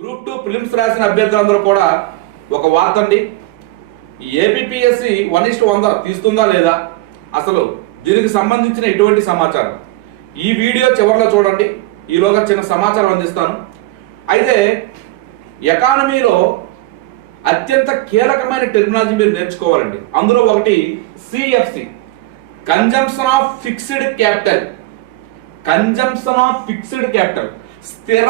Group two prelims రాసిన అభ్యర్థులందరూ కూడా ఒక వార్త అండి ఏపీఎస్సి వన్ ఇస్ట్ వంద తీస్తుందా లేదా? అసలు దీనికి సంబంధించిన ఎటువంటి సమాచారం? ఈ వీడియో చివరిలో చూడండి. ఈలోగా చిన్న సమాచారం అందిస్తాను. అయితే ఎకానమీలో అత్యంత కీలకమైన టెర్మినాలజీ మీరు నేర్చుకోవాలండి. అందులో ఒకటి CFC consumption of fixed capital consumption of fixed capital స్థిర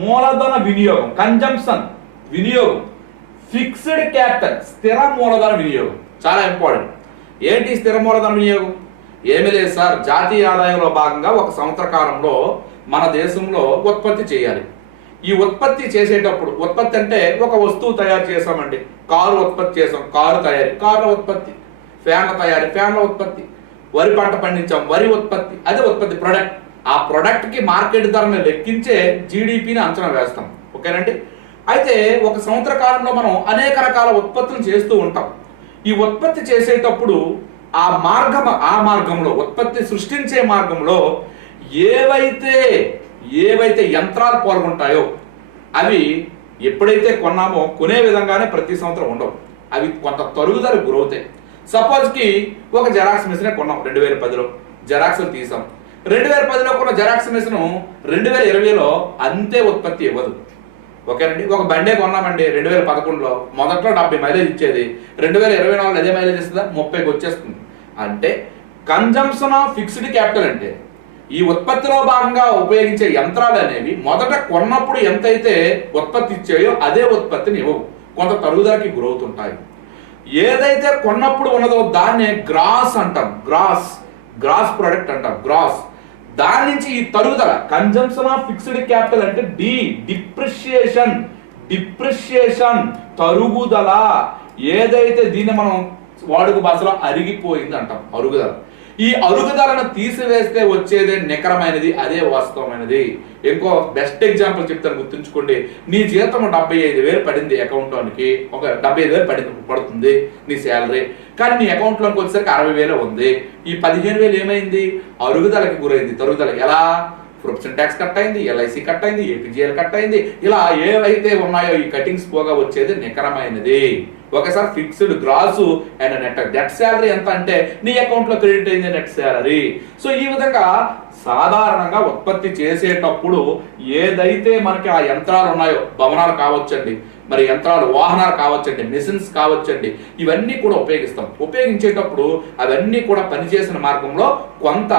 మూలధన వినియోగం కన్జంప్షన్ వినియోగం. ఫిక్స్డ్ క్యాపిటల్ స్థిర మూలధన వినియోగం. చాలా ఇంపార్టెంట్ ఏంటి స్థిర మూలధన వినియోగం? ఏమి లేదు సార్ జాతీయ ఆదాయంలో భాగంగా ఒక సంవత్సర కాలంలో మన దేశంలో ఉత్పత్తి చేయాలి. ఈ ఉత్పత్తి చేసేటప్పుడు ఉత్పత్తి అంటే ఒక వస్తువు తయారు చేసామండి కారు ఉత్పత్తి చేసాం కారు తయారీ కార్ల ఉత్పత్తి. ఫ్యాన్ల తయారీ ఫ్యాన్ల ఉత్పత్తి. వరి పంట పండించాం వరి ఉత్పత్తి. అదే ఉత్పత్తి ప్రొడక్ట్ ఆ ప్రొడక్ట్కి మార్కెట్ ధరను లెక్కించే జీడిపిని అంచనా వేస్తాం. ఓకేనండి? అయితే ఒక సంవత్సర కాలంలో మనం అనేక రకాల ఉత్పత్తులు చేస్తూ ఉంటాం. ఈ ఉత్పత్తి చేసేటప్పుడు ఆ మార్గం ఆ మార్గంలో ఉత్పత్తి సృష్టించే మార్గంలో ఏవైతే ఏవైతే యంత్రాలు పాల్గొంటాయో అవి ఎప్పుడైతే కొన్నామో కొనే విధంగానే ప్రతి సంవత్సరం ఉండవు. అవి కొంత తరుగుదల గురవుతాయి సపోజ్కి ఒక జెరాక్స్ మిషనే కొన్నాం రెండు వేల పదిలో. జెరాక్స్ తీసాం. రెండు వేల పదిలో కొన్న జెరాక్స్ మిషన్ రెండు వేల ఇరవైలో అంతే ఉత్పత్తి ఇవ్వదు. ఓకేనండి ఒక బండే కొన్నామండి రెండు వేల పదకొండులో. మొదట్లో డెబ్బై మైలేజ్ ఇచ్చేది. రెండు వేల ఇరవై నాలుగులో అదే మైలేజ్ ఇస్తుందా? ముప్పైకి వచ్చేస్తుంది. అంటే కన్జంప్షన్ ఆఫ్ ఫిక్స్డ్ క్యాపిటల్ అంటే ఈ ఉత్పత్తిలో భాగంగా ఉపయోగించే యంత్రాలు అనేవి మొదట కొన్నప్పుడు ఎంతైతే ఉత్పత్తి ఇచ్చాయో అదే ఉత్పత్తిని ఇవ్వవు. కొంత తరుగుదలకి గురవుతుంటాయి. ఏదైతే కొన్నప్పుడు ఉన్నదో దాన్నే గ్రాస్ అంటాం. గ్రాస్. గ్రాస్ ప్రొడక్ట్ అంటాం. గ్రాస్. దాని నుంచి ఈ తరుగుదల కన్జంప్షన్ ఆఫ్ ఫిక్స్డ్ క్యాపిటల్ అంటే డి డిప్రిషియేషన్ డిప్రిషియేషన్ తరుగుదల. ఏదైతే దీన్ని మనం వాడుక భాషలో అరిగిపోయింది అంటాం అరుగుదల ఈ అరుగుదలను తీసివేస్తే వచ్చేదే నికరమైనది అదే వాస్తవమైనది. ఇంకో బెస్ట్ ఎగ్జాంపుల్ చెప్తాను గుర్తుంచుకోండి. నీ జీతం డెబ్బై ఐదు వేలు పడింది అకౌంట్లోనికి ఒక డెబ్బై ఐదు వేలు పడింది పడుతుంది నీ శాలరీ కానీ నీ అకౌంట్లోకి వచ్చేసరికి అరవై వేలు ఉంది. ఈ పదిహేను వేలు ఏమైంది? అరుగుదలకి గురైంది. తరుగుదల ఎలా? ప్రొఫెషన్ ట్యాక్స్ కట్ అయింది ఎల్ఐసి కట్ అయింది ఏపీజీఎల్ కట్ అయింది. ఇలా ఏవైతే ఉన్నాయో ఈ కటింగ్స్ పోగా వచ్చేది నికరమైనది. ఒకసారి fixed gross and net net salary ఎంత అంటే నీ అకౌంట్లో క్రెడిట్ అయింది నెట్ శాలరీ సో ఈ విధంగా సాధారణంగా ఉత్పత్తి చేసేటప్పుడు ఏదైతే మనకి ఆ యంత్రాలు ఉన్నాయో భవనాలు కావచ్చండి మరి యంత్రాలు వాహనాలు కావచ్చండి మిషన్స్ కావచ్చండి ఇవన్నీ కూడా ఉపయోగిస్తాం. ఉపయోగించేటప్పుడు అవన్నీ కూడా పనిచేసిన మార్గంలో కొంత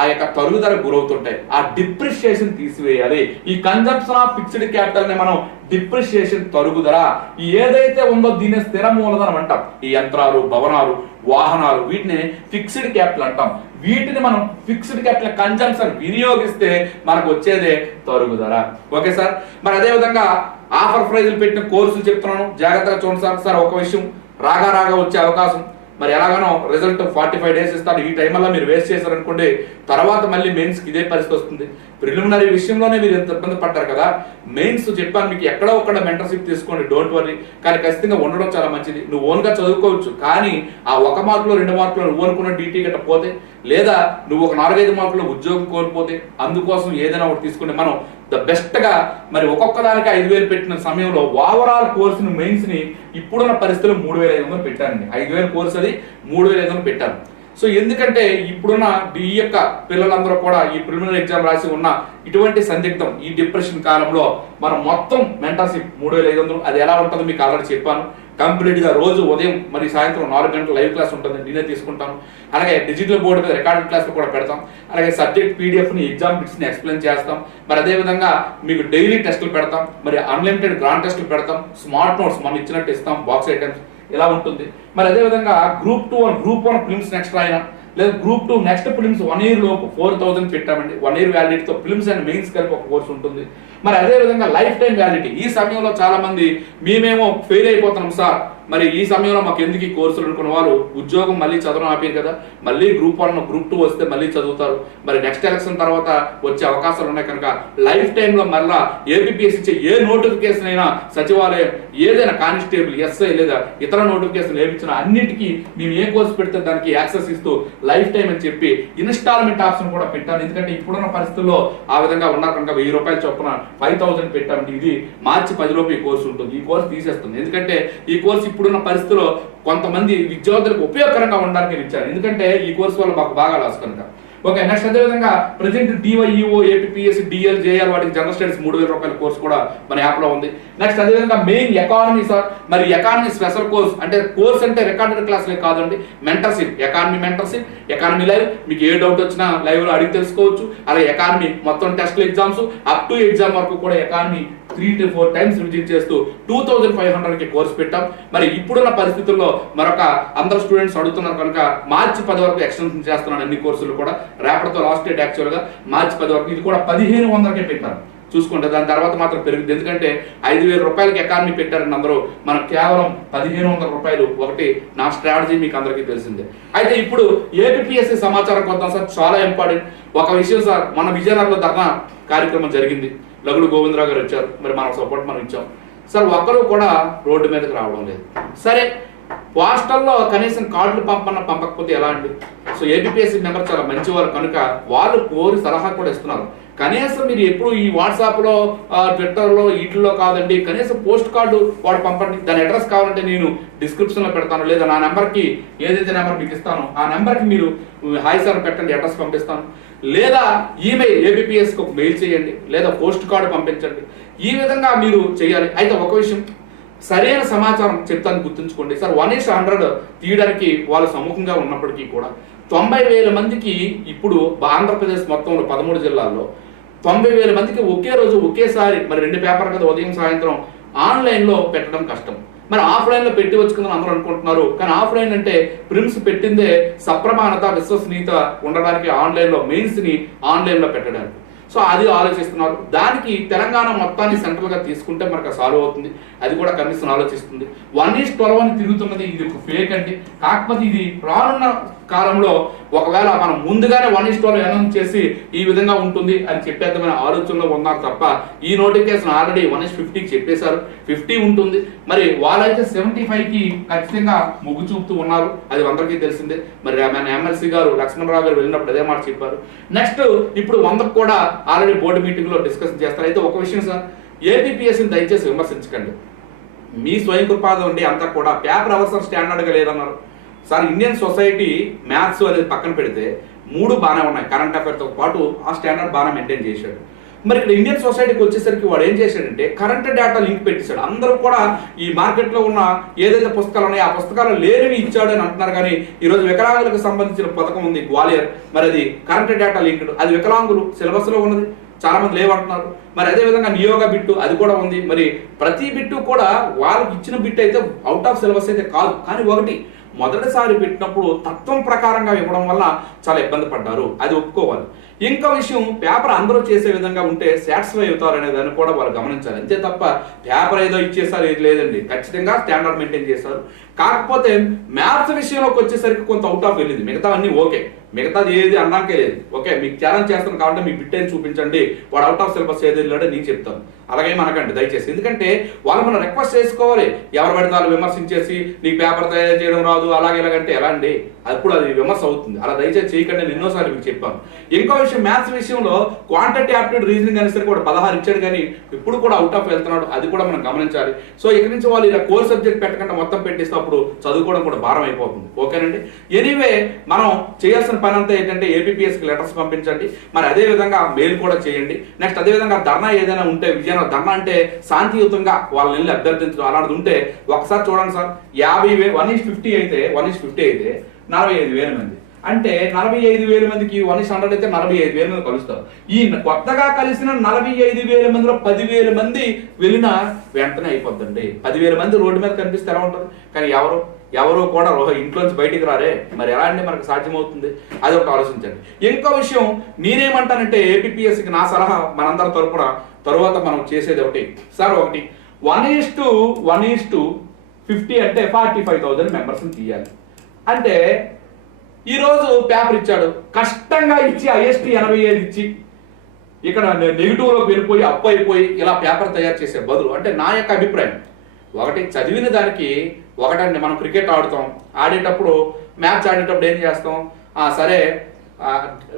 ఆ యొక్క తరుగుదల గురవుతుంటాయి. ఆ డిప్రిషియేషన్ తీసివేయాలి. ఈ కన్జంప్షన్ ఆఫ్ ఫిక్స్డ్ క్యాపిటల్ని మనం డిప్రిషియేషన్ తరుగుదల ఏదైతే ఉందో దీన్ని స్థిర మూలధనం అంటాం. ఈ యంత్రాలు భవనాలు వాహనాలు. వీటిని ఫిక్స్డ్ క్యాపిటల్ అంటాం. వీటిని మనం ఫిక్స్డ్ క్యాపిటల్ కన్జంప్షన్ వినియోగిస్తే మనకు వచ్చేదే తరుగుదల ఓకే సార్? మరి అదే విధంగా ఆఫర్ ప్రైజులు పెట్టిన కోర్సులు చెప్తున్నాను. జాగ్రత్తగా చూడండి సార్. సార్ ఒక విషయం. రాగా రాగా వచ్చే అవకాశం. మరి ఎలాగనో రిజల్ట్ ఫార్టీ ఫైవ్ డేస్ ఇస్తారు ఈ టైం వల్ల మీరు వేస్ట్ చేశారనుకోండి తర్వాత మళ్ళీ మెయిన్స్కి ఇదే పరిస్థితి వస్తుంది. ప్రిలిమినరీ విషయంలోనే మీరు ఎంత ఇబ్బంది పడ్డారు కదా మెయిన్స్ చెప్పాను మీకు ఎక్కడో ఒక్కడ మెంటర్షిప్ తీసుకోండి డోంట్ వరీ కానీ ఖచ్చితంగా ఉండడం చాలా మంచిది. నువ్వు ఓన్గా చదువుకోవచ్చు కానీ ఆ ఒక మార్కులో రెండు మార్కులు నువ్వు అనుకున్న డీటీ గట్ట పోతే లేదా నువ్వు ఒక నాలుగైదు మార్కులు ఉద్యోగం కోల్పోతే అందుకోసం ఏదైనా ఒకటి తీసుకుంటే మనం ద బెస్ట్గా మరి ఒక్కొక్క దానికి ఐదు వేలు పెట్టిన సమయంలో ఓవరాల్ కోర్సును మెయిన్స్ని ఇప్పుడున్న పరిస్థితుల్లో మూడు వేల ఐదు వందలు పెట్టానండి. ఐదు వేల కోర్సు అది మూడు వేల ఐదు వందలు పెట్టాను. సో ఎందుకంటే ఇప్పుడున్న ఈ యొక్క పిల్లలందరూ కూడా ఈ ప్రిలిమినరీ ఎగ్జామ్ రాసి ఉన్న ఇటువంటి సందిగ్ధం ఈ డిప్రెషన్ కాలంలో మనం మొత్తం మెంటర్షిప్ మూడు వేల ఐదు వందలు. అది ఎలా ఉంటుందో మీకు ఆల్రెడీ చెప్పాను. కంప్లీట్గా రోజు ఉదయం మరి సాయంత్రం నాలుగు గంటల లైవ్ క్లాస్ ఉంటుంది నేనే తీసుకుంటాను. అలాగే డిజిటల్ బోర్డు మీద రికార్డెడ్ క్లాస్ కూడా పెడతాం. అలాగే సబ్జెక్ట్ పీడిఎఫ్ని ఎగ్జామ్ బిట్స్ని ఎక్స్ప్లెయిన్ చేస్తాం. మరి అదే విధంగా మీకు డైలీ టెస్టులు పెడతాం. మరి అన్లిమిటెడ్ గ్రాండ్ టెస్టులు పెడతాం. స్మార్ట్ నోట్స్ మనం ఇచ్చినట్టు ఇస్తాం బాక్స్ ఐటమ్స్ ఇలా ఉంటుంది? మరి అదే విధంగా group two group one prelims next అయినా లేదా group two next prelims one year లోపు ఫోర్ థౌసండ్ పెట్టామండి. వన్ ఇయర్ వ్యాలిడిటీతో ఫిల్మ్స్ అండ్ మెయిన్స్ కలిపి ఒక కోర్స్ ఉంటుంది. మరి అదే విధంగా లైఫ్ టైం వ్యాలిడిటీ ఈ సమయంలో చాలా మంది మేమేమో ఫెయిల్ అయిపోతున్నాం సార్. మరి ఈ సమయంలో మాకు ఎందుకు ఈ కోర్సులు అనుకున్న వాళ్ళు ఉద్యోగం మళ్ళీ చదవడం ఆపారు కదా. మళ్ళీ గ్రూప్ వన్ గ్రూప్ టూ వస్తే మళ్ళీ చదువుతారు. మరి నెక్స్ట్ ఎలక్షన్ తర్వాత వచ్చే అవకాశాలు ఉన్నాయి కనుక లైఫ్ టైంలో మళ్ళా ఏబిపిఎస్ ఇచ్చే ఏ నోటిఫికేషన్ అయినా సచివాలయం ఏదైనా కానిస్టేబుల్ ఎస్ఐ లేదా ఇతర నోటిఫికేషన్ ఏమిచ్చినా అన్నిటికీ మేము ఏ కోర్సు పెడితే దానికి యాక్సెస్ ఇస్తూ లైఫ్ టైం అని చెప్పి ఇన్స్టాల్మెంట్ ఆప్షన్ కూడా పెట్టాను. ఎందుకంటే ఇప్పుడున్న పరిస్థితుల్లో ఆ విధంగా ఉన్నారు కనుక వెయ్యి రూపాయలు చొప్పున ఫైవ్ థౌసండ్ పెట్టామంటే ఇది మార్చి పదిలోపు ఈ కోర్సు ఉంటుంది. ఈ కోర్సు తీసేస్తుంది. ఎందుకంటే ఈ కోర్సు ఇప్పుడున్న పరిస్థితిలో కొంతమంది విద్యార్థులకు ఉపయోగకరంగా ఉండడానికి నేను ఇచ్చాను. ఎందుకంటే ఈ కోర్సు వల్ల మాకు బాగా లాస్ కనుక. ఓకే నెక్స్ట్ అదేవిధంగా present DYEO APS DL JL వాటికి జనరల్ స్టడీస్ మూడు వేల రూపాయల కోర్స్ కూడా మన యాప్లో ఉంది. నెక్స్ట్ అదేవిధంగా మెయిన్ ఎకానమీ సార్ మరి ఎకానమీ స్పెషల్ కోర్స్ అంటే కోర్స్ అంటే రికార్డెడ్ క్లాసులే కాదండి mentorship economy mentorship economy live మీకు ఏ డౌట్ వచ్చినా లైవ్లో అడిగి తెలుసుకోవచ్చు. అలాగే ఎకానమీ మొత్తం test exams up to exam వరకు కూడా economy three to four times visit చేస్తూ టూ థౌజండ్ ఫైవ్ హండ్రెడ్కి కోర్స్ పెట్టాం. మరి ఇప్పుడున్న పరిస్థితుల్లో మరొక అందరు స్టూడెంట్స్ అడుగుతున్నారు కనుక మార్చి పది వరకు ఎక్స్టెన్షన్ చేస్తున్నాను అన్ని కోర్సులు కూడా. రేపటితో లాస్ట్ డేట్ యాక్చువల్గా మార్చి పది వరకు. ఇది కూడా పదిహేను వందలకే పెట్టాను చూసుకుంటే దాని తర్వాత మాత్రం పెరుగుతుంది. ఎందుకంటే ఐదు వేల రూపాయలకి ఎకానమీ పెట్టారని అందరూ మనం కేవలం పదిహేను వందల రూపాయలు ఒకటి నా స్ట్రాటజీ మీకు అందరికీ తెలిసిందే. అయితే ఇప్పుడు ఏపీఎస్సీ సమాచారం కొద్దాం సార్. చాలా ఇంపార్టెంట్ ఒక విషయం సార్ మన విజయనగరంలో ధర్నా కార్యక్రమం జరిగింది. లగుడు గోవిందరావు గారు వచ్చారు మరి మనకు సపోర్ట్ మనం ఇచ్చాం. సార్ ఒక్కరు కూడా రోడ్డు మీదకి రావడం లేదు. సరే పోస్టల్లో కనీసం కార్డులు పంపన్న పంపకపోతే ఎలా అండి? సో ఏబిపిఎస్సి మెంబర్ చాలా మంచివారు. కనుక వాళ్ళు కోరి సలహా కూడా ఇస్తున్నారు. కనీసం మీరు ఎప్పుడు ఈ వాట్సాప్లో ట్విట్టర్లో వీటిల్లో కాదండి. కనీసం పోస్ట్ కార్డు వాడు పంపండి. దాని అడ్రస్ కావాలంటే నేను డిస్క్రిప్షన్లో పెడతాను. లేదా నా నెంబర్కి ఏదైతే నెంబర్ మీకు ఇస్తానో ఆ నెంబర్కి మీరు హాయ్ సార్ పెట్టండి. అడ్రస్ పంపిస్తాను. లేదా ఈమెయిల్ ఏబిపిఎస్కి ఒక మెయిల్ చేయండి లేదా పోస్ట్ కార్డు పంపించండి. ఈ విధంగా మీరు చేయాలి. అయితే ఒక విషయం సరైన సమాచారం చెప్తాను గుర్తుంచుకోండి. సార్ వన్ ఇస్ హండ్రెడ్ తీయడానికి వాళ్ళు సముఖంగా ఉన్నప్పటికీ కూడా తొంభై వేల మందికి ఇప్పుడు ఆంధ్రప్రదేశ్ మొత్తంలో పదమూడు జిల్లాల్లో తొంభై వేల మందికి ఒకే రోజు ఒకేసారి మరి రెండు పేపర్ కదా ఉదయం సాయంత్రం ఆన్లైన్లో పెట్టడం కష్టం. మరి ఆఫ్లైన్లో పెట్టి వచ్చుకుందని అందరూ అనుకుంటున్నారు. కానీ ఆఫ్లైన్ అంటే ప్రిమ్స్ పెట్టిందే సప్రమాణత విశ్వసనీయత ఉండడానికి ఆన్లైన్లో మెయిన్స్ని ఆన్లైన్లో పెట్టడానికి. సో అది ఆలోచిస్తున్నారు. దానికి తెలంగాణ మొత్తాన్ని సెంట్రల్గా తీసుకుంటే మనకు సాల్వ్ అవుతుంది. అది కూడా కమిషన్ ఆలోచిస్తుంది. వన్ ఈస్ ట్వెల్వ్ అని తిరుగుతున్నది ఇది ఒక ఫేక్ అండి. కాకపోతే ఇది రానున్న కాలంలో ఒకవేళ మనం ముందుగానే వన్ ఈస్ అనౌన్స్ చేసి ఈ విధంగా ఉంటుంది అని చెప్పేద్దామనే ఆలోచనలో ఉన్నారు తప్ప ఈ నోటిఫికేషన్ ఆల్రెడీ వన్ ఇస్ ఫిఫ్టీకి చెప్పేశారు. ఫిఫ్టీ ఉంటుంది. మరి వాళ్ళైతే సెవెంటీ ఫైవ్కి ఖచ్చితంగా మొగ్గు చూపుతూ ఉన్నారు. అది అందరికీ తెలిసిందే. మరి మన ఎమ్మెల్సీ గారు లక్ష్మణరావు గారు వెళ్ళినప్పుడు అదే మాట చెప్పారు. నెక్స్ట్ ఇప్పుడు వందకు కూడా ఆల్రెడీ బోర్డు మీటింగ్లో డిస్కషన్ చేస్తారు. అయితే ఒక విషయం సార్ ఏపీఎస్ని దయచేసి విమర్శించకండి. మీ స్వయం కృపాద ఉండి అంతా కూడా. పేపర్ అవసరం స్టాండర్డ్గా లేదన్నారు. సార్ ఇండియన్ సొసైటీ మ్యాథ్స్ అనేది పక్కన పెడితే మూడు బాగానే ఉన్నాయి. కరెంట్ అఫైర్తో పాటు ఆ స్టాండర్డ్ బాగా మెయింటైన్ చేశాడు. మరి ఇక్కడ ఇండియన్ సొసైటీకి వచ్చేసరికి వాడు ఏం చేశాడంటే కరెంట్ డేటా లింక్ పెట్టేశాడు. అందరూ కూడా ఈ మార్కెట్లో ఉన్న ఏదైతే పుస్తకాలు ఉన్నాయో ఆ పుస్తకాలు లేనివి ఇచ్చాడు అని అంటున్నారు కానీ ఈరోజు వికలాంగులకు సంబంధించిన పథకం ఉంది గ్వాలియర్. మరి అది కరెంట్ డేటా లింక్డ్ అది వికలాంగులు సిలబస్లో ఉన్నది. చాలా మంది లేవంటున్నారు. మరి అదే విధంగా నియోగ బిట్టు అది కూడా ఉంది. మరి ప్రతి బిట్టు కూడా వాళ్ళకి ఇచ్చిన బిట్ అయితే అవుట్ ఆఫ్ సిలబస్ అయితే కాదు. కానీ ఒకటి మొదటిసారి పెట్టినప్పుడు తత్వం ప్రకారంగా ఇవ్వడం వల్ల చాలా ఇబ్బంది పడ్డారు. అది ఒప్పుకోవాలి. ఇంకా విషయం పేపర్ అందరూ చేసే విధంగా ఉంటే సాటిస్ఫై అవుతారు అనే దాన్ని కూడా వాళ్ళు గమనించాలి. అంతే తప్ప పేపర్ ఏదో ఇచ్చేసారు ఇది లేదండి. ఖచ్చితంగా స్టాండర్డ్ మెయింటైన్ చేశారు కాకపోతే మ్యాథ్స్ విషయంలోకి వచ్చేసరికి కొంత అవుట్ ఆఫ్ వెళ్ళింది. మిగతా అన్ని ఓకే మిగతాది ఏది అన్నాకే లేదు. ఓకే మీకు ఛాలెంజ్ చేస్తాను కాబట్టి మీ బిట్ అని చూపించండి. వాడు అవుట్ ఆఫ్ సిలబస్ ఏది వెళ్ళాడో నేను చెప్తాను. అలాగే మనకండి దయచేసి. ఎందుకంటే వాళ్ళు మనం రిక్వెస్ట్ చేసుకోవాలి. ఎవరు పడితే వాళ్ళు విమర్శించేసి నీకు పేపర్ తయారు చేయడం రాదు అలాగే ఇలాగంటే ఎలా అండి? అప్పుడు అది విమర్శ అవుతుంది. అలా దయచేసి చేయకండి నేను ఎన్నోసార్లు మీకు చెప్పాను. ఇంకో విషయం మ్యాథ్స్ విషయంలో క్వాంటిటీ ఆప్టిట్యూడ్ రీజనింగ్ అనేసరికి కూడా పదహారు ఇచ్చాడు కానీ ఇప్పుడు కూడా అవుట్ ఆఫ్ వెళ్తున్నాడు. అది కూడా మనం గమనించాలి. సో ఇక్కడి నుంచి వాళ్ళు ఇలా కోర్ సబ్జెక్ట్ పెట్టకుండా మొత్తం పెట్టేస్తే అప్పుడు చదువుకోవడం కూడా భారం అయిపోతుంది. ఓకేనండి? ఎనీవే మనం చేయాల్సిన పని అంతా ఏంటంటే ఏపీఎస్కి లెటర్స్ పంపించండి. మరి అదే విధంగా మెయిల్ కూడా చేయండి. నెక్స్ట్ అదే విధంగా ధర్నా ఏదైనా ఉంటే విజయనగరం ధర్నా అంటే శాంతియుతంగా వాళ్ళని వెళ్ళి అభ్యర్థించడం అలాంటిది ఉంటే ఒకసారి చూడండి సార్. యాభై వే వన్ ఈస్ ఫిఫ్టీ అయితే వన్ ఈస్ ఫిఫ్టీ అయితే నలభై ఐదు వేల మంది. అంటే నలభై ఐదు వేల మందికి వన్ ఇస్ హండ్రెడ్ అయితే నలభై ఐదు వేల మంది కలుస్తారు. ఈ కొత్తగా కలిసిన నలభై ఐదు వేల మందిలో పదివేల మంది వెళ్ళినా వెంటనే అయిపోద్దండి. పదివేల మంది రోడ్డు మీద కనిపిస్తే ఎలా ఉంటుంది? కానీ ఎవరు? ఎవరు కూడా ఇంట్లోంచి బయటికి రారే. మరి ఎలా అండి మనకు సాధ్యమవుతుంది? అది ఒకటి ఆలోచించండి. ఇంకో విషయం నేనేమంటానంటే ఏపీఎస్సికి నా సలహా మనందరి తరపున తరువాత మనం చేసేది ఒకటి. సార్ ఒకటి. One is two one is two fifty అంటే ఫార్టీ ఫైవ్ థౌజండ్ మెంబర్స్ని తీయాలి. అంటే ఈరోజు పేపర్ ఇచ్చాడు. కష్టంగా ఇచ్చి ఐఎస్టీ ఎనభై ఐదు ఇచ్చి ఇక్కడ నెగిటివ్లోకి వెళ్ళిపోయి అప్పు అయిపోయి ఇలా పేపర్ తయారు చేసే బదులు అంటే నా యొక్క అభిప్రాయం. ఒకటి చదివిన దానికి ఒకటండి మనం క్రికెట్ ఆడుతాం. ఆడేటప్పుడు మ్యాచ్ ఆడేటప్పుడు ఏం చేస్తాం? ఆ, సరే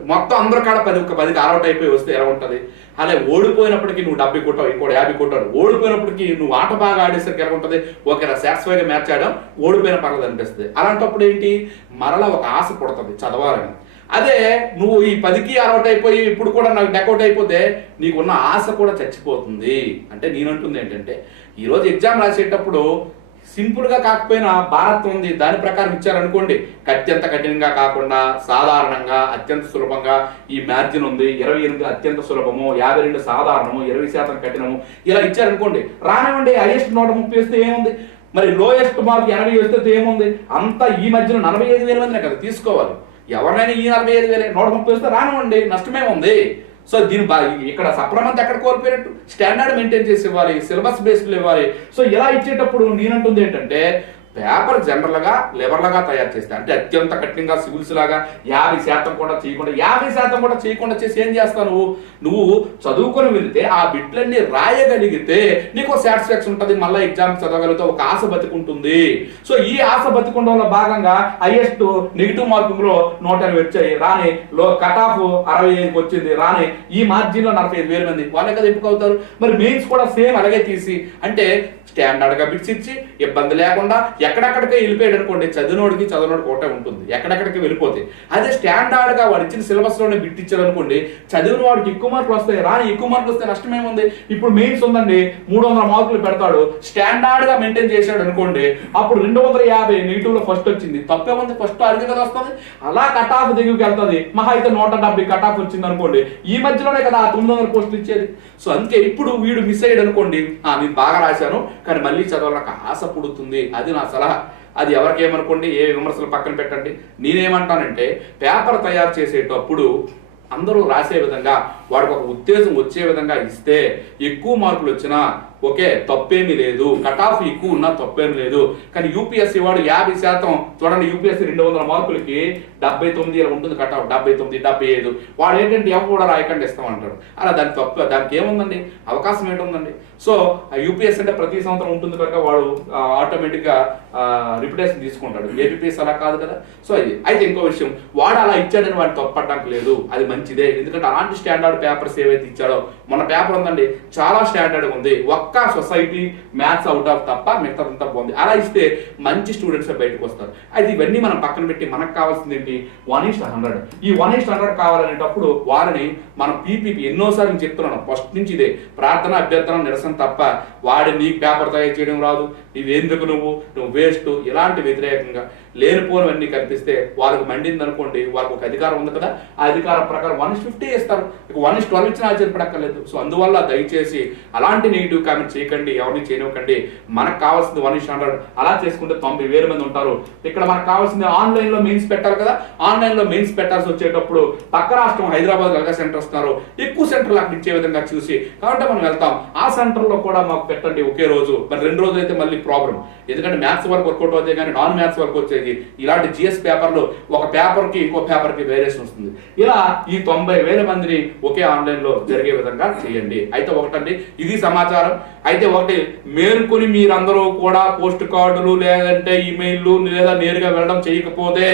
మొత్తం అందరి కాడ పది ఒక పదికి అవుట్ అయిపోయి వస్తే ఎలా ఉంటుంది? అలా ఓడిపోయినప్పటికీ నువ్వు డెబ్బై కొట్టావు ఇంకోటి యాభై కొట్టాడు. ఓడిపోయినప్పటికీ నువ్వు ఆట బాగా ఆడేసరికి ఎలా ఉంటుంది? ఒకరా సాటిస్ఫైగా మ్యాచ్ ఆడడం ఓడిపోయిన పర్లేదు అనిపిస్తుంది. అలాంటప్పుడు ఏంటి? మరలా ఒక ఆశ పుడుతుంది చదవాలని. అదే నువ్వు ఈ పదికి అలవాటు అయిపోయి ఇప్పుడు కూడా నాకు డెకౌట్ అయిపోతే నీకున్న ఆశ కూడా చచ్చిపోతుంది. అంటే నేనంటుంది ఏంటంటే ఈరోజు ఎగ్జామ్ రాసేటప్పుడు సింపుల్గా కాకపోయినా భారత్ ఉంది దాని ప్రకారం ఇచ్చారనుకోండి. అత్యంత కఠినంగా కాకుండా సాధారణంగా అత్యంత సులభంగా ఈ మార్జిన్ ఉంది. ఇరవై ఎనిమిది అత్యంత సులభము యాభై రెండు సాధారణము ఇరవై శాతం కఠినము ఇలా ఇచ్చారనుకోండి. రానివ్వండి హైయెస్ట్ నూట ముప్పై వస్తే ఏముంది? మరి లోయెస్ట్ మార్క్ ఎనభై వస్తే ఏముంది? అంతా ఈ మధ్యన నలభై ఐదు వేల మందినే కదా తీసుకోవాలి. ఎవరినైనా ఈ నలభై ఐదు వేలే నూట ముప్పై వస్తే రానివ్వండి నష్టమే ఉంది సో దీని బా ఇక్కడ సప్రమంత ఎక్కడ కోల్పోయినట్టు? స్టాండర్డ్ మెయింటైన్ చేసి ఇవ్వాలి సిలబస్ బేస్డ్ ఇవ్వాలి. సో ఇలా ఇచ్చేటప్పుడు నేనంటుంది ఏంటంటే పేపర్ జనరల్గా లివర్లుగా తయారు చేస్తే అంటే అత్యంత కఠినంగా సివిల్స్ లాగా యాభై శాతం కూడా చేయకుండా యాభై శాతం కూడా చేయకుండా చేసి ఏం చేస్తావు నువ్వు? నువ్వు చదువుకొని వెళితే ఆ బిట్లన్నీ రాయగలిగితే నీకు సాటిస్ఫాక్షన్ ఉంటుంది మళ్ళీ ఎగ్జామ్ చదవగలిగితే ఒక ఆశ బతికుంటుంది. సో ఈ ఆశ బతికుండంలో భాగంగా హైయెస్ట్ నెగిటివ్ మార్కులో నూట ఎనభై వచ్చాయి. రాని లో కట్ ఆఫ్ అరవై ఐదుకి వచ్చింది. రాని ఈ మార్జిన్లో నలభై ఐదు వేల మంది వాళ్ళే కదా ఎంపిక అవుతారు? మరి మెయిన్స్ కూడా సేమ్ అలాగే తీసి అంటే స్టాండర్డ్గా బిట్స్ ఇచ్చి ఇబ్బంది లేకుండా ఎక్కడెక్కడికే వెళ్ళిపోయాడు అనుకోండి చదివినోడికి చదివినోడికి ఒకటే ఉంటుంది. ఎక్కడెక్కడికి వెళ్ళిపోతే. అదే స్టాండర్డ్గా వాడు ఇచ్చిన సిలబస్లోనే అనుకోండి చదివిన వాడికి ఎక్కువ మార్కులు వస్తాయి. రాని ఎక్కువ మార్కులు వస్తే నష్టం ఏముంది? ఇప్పుడు మెయిన్స్ ఉందండి మూడు వందల మార్కులు పెడతాడు. స్టాండర్డ్గా మెయింటైన్ చేశాడు అనుకోండి అప్పుడు రెండు వందల యాభై నెగిటివ్లో ఫస్ట్ వచ్చింది. తప్పే ఉంది ఫస్ట్ అడిగి కదా వస్తుంది. అలా కట్ ఆఫ్ దిగుకి వెళ్తుంది. మహా అయితే నూట డెబ్బై కట్ ఆఫ్ వచ్చింది అనుకోండి ఈ మధ్యలోనే కదా ఆ తొమ్మిది వందల పోస్టులు ఇచ్చేది. సో అందుకే ఇప్పుడు వీడు మిస్ అయ్యాడు అనుకోండి నేను బాగా రాశాను కానీ మళ్ళీ చదవాలని ఆశ పుడుతుంది. అది నా సలహా. అది ఎవరికేమనుకోండి ఏ విమర్శలు పక్కన పెట్టండి. నేనేమంటానంటే పేపర్ తయారు చేసేటప్పుడు అందరూ రాసే విధంగా వాడికి ఒక ఉత్తేజం వచ్చే విధంగా ఇస్తే ఎక్కువ మార్కులు వచ్చినా ఓకే తప్పేమీ లేదు. కట్ ఆఫ్ ఎక్కువ ఉన్నా తప్పేమీ లేదు. కానీ యూపీఎస్సీ వాడు యాభై శాతం చూడండి యూపీఎస్సీ రెండు వందల మార్కులకి డెబ్బై తొమ్మిది ఉంటుంది కట్ ఆఫ్ డెబ్బై తొమ్మిది డెబ్బై ఐదు. వాడు ఏంటంటే ఎవరు కూడా రాయకుండా ఇస్తామంటాడు అలా దానికి తప్పు దానికి ఏముందండి? అవకాశం ఏంటుందండి సో యూపీఎస్సీ అంటే ప్రతి సంవత్సరం ఉంటుంది కనుక వాడు ఆటోమేటిక్గా రిప్యుటేషన్ తీసుకుంటాడు. ఏపీఎస్ అలా కాదు కదా? సో అయితే ఇంకో విషయం. వాడు అలా ఇచ్చాడని వాడు తప్పడానికి లేదు. అది మంచిదే. ఎందుకంటే అలాంటి స్టాండర్డ్ పేపర్స్ ఏవైతే ఇచ్చాడో మన పేపర్ ఉందండి చాలా స్టాండర్డ్ ఉంది. ఒక్క సొసైటీ మ్యాథ్స్ అవుట్ ఆఫ్ తప్ప మిగతాదంతా బాగుంది. అలా ఇస్తే మంచి స్టూడెంట్స్ బయటకు వస్తారు. అయితే ఇవన్నీ మనం పక్కన పెట్టి మనకు కావాల్సింది ఏంటి? వన్ ఇస్ట్ హండ్రెడ్ ఈ వన్ ఇస్ట్ హండ్రెడ్ కావాలనేటప్పుడు వారిని మనం పీపీపీ ఎన్నోసార్లు చెప్తున్నాను. ఫస్ట్ నుంచి ఇదే. ప్రార్థన అభ్యర్థన నిరసన తప్ప వాడి నీకు పేపర్ తయారు చేయడం రాదు. ఇవెందుకు నువ్వు? నువ్వు వేస్ట్ ఇలాంటి వ్యతిరేకంగా లేనిపోనివన్నీ కనిపిస్తే వాళ్ళకి మండింది అనుకోండి వాళ్ళకి ఒక అధికారం ఉంది కదా. ఆ అధికారం ప్రకారం వన్ ఫిఫ్టీ ఇస్తారు. వన్ ఇస్ ట్వెల్వ్ ఇచ్చిన ఆశ్చర్యపడక్కర్లేదు. సో అందువల్ల దయచేసి అలాంటి నెగిటివ్ కామెంట్ చేయకండి ఎవరిని చేయనివ్వకండి. మనకు కావాల్సింది వన్ ఇష్ హండ్రెడ్ అలా చేసుకుంటే తొంభై వేల మంది ఉంటారు. ఇక్కడ మనకు కావాల్సింది ఆన్లైన్లో మెయిన్స్ పెట్టాలి కదా. ఆన్లైన్లో మెయిన్స్ పెట్టాల్సి వచ్చేటప్పుడు పక్క రాష్ట్రం హైదరాబాద్ ఎలాగ సెంటర్ వస్తున్నారు. ఎక్కువ సెంటర్లు అక్కడ ఇచ్చే విధంగా చూసి కాబట్టి మనం వెళ్తాం. ఆ సెంటర్లో కూడా మాకు పెట్టండి ఒకే రోజు. మరి రెండు రోజులు అయితే మళ్ళీ ప్రాబ్లం ఎందుకంటే మ్యాథ్స్ వరకు వర్కౌట్ అవుతాయి కానీ నాన్ మ్యాథ్స్ వరకు వచ్చేది. ఇలాంటి జిఎస్ పేపర్లు ఒక పేపర్కి ఇంకో పేపర్కి వేరియేషన్ వస్తుంది. ఇలా ఈ తొంభై వేల మందిని ఒకే ఆన్లైన్లో జరిగే విధంగా చేయండి. అయితే ఒకటండి ఇది సమాచారం. అయితే ఒకటి మేల్కొని మీరందరూ కూడా పోస్ట్ కార్డులు లేదంటే ఈమెయిల్లు లేదా నేరుగా వెళ్ళడం చేయకపోతే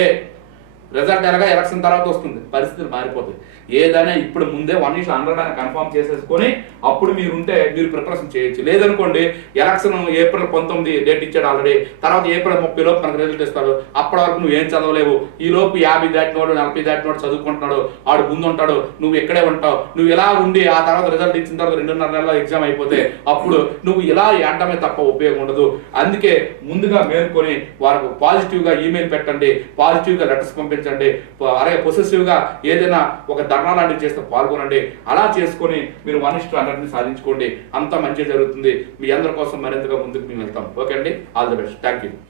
రిజల్ట్ ఎలాగా ఎలక్షన్ తర్వాత వస్తుంది పరిస్థితులు మారిపోతాయి. ఏదైనా ఇప్పుడు ముందే వన్ ఇష్యూ హండ్రెడ్ అని కన్ఫర్మ్ చేసేసుకొని అప్పుడు మీరు ఉంటే మీరు ప్రిపరేషన్ చేయొచ్చు. లేదనుకోండి ఎలక్షన్ ఏప్రిల్ పంతొమ్మిది డేట్ ఇచ్చాడు ఆల్రెడీ తర్వాత ఏప్రిల్ ముప్పై లోపు మనకు రిజల్ట్ ఇస్తాడు అప్పటి వరకు నువ్వు ఏం చదవలేవు. ఈ లోపు యాభై దాటినోడు నలభై దాటినోడు చదువుకుంటున్నాడు. ఆడు ముందు ఉంటాడు నువ్వు ఎక్కడే ఉంటావు. నువ్వు ఇలా ఉండి ఆ తర్వాత రిజల్ట్ ఇచ్చిన తర్వాత రెండున్నర నెలల ఎగ్జామ్ అయిపోతే అప్పుడు నువ్వు ఇలా ఏడమే తప్ప ఉపయోగం ఉండదు. అందుకే ముందుగా మేల్కొని వారికి పాజిటివ్గా ఈమెయిల్ పెట్టండి. పాజిటివ్గా లెటర్స్ పంపించండి. అరే అలాగే పొసెసివ్గా ఏదైనా ఒక ధర్నా లాంటివి చేస్తే పాల్గొనండి. అలా చేసుకొని మీరు వన్ ఇష్ట హండ్రెడ్ని సాధించుకోండి. అంత మంచి జరుగుతుంది. మీ అందరి కోసం మరింతగా ముందుకు మేము వెళ్తాం. ఓకే అండి? All the best. Thank you.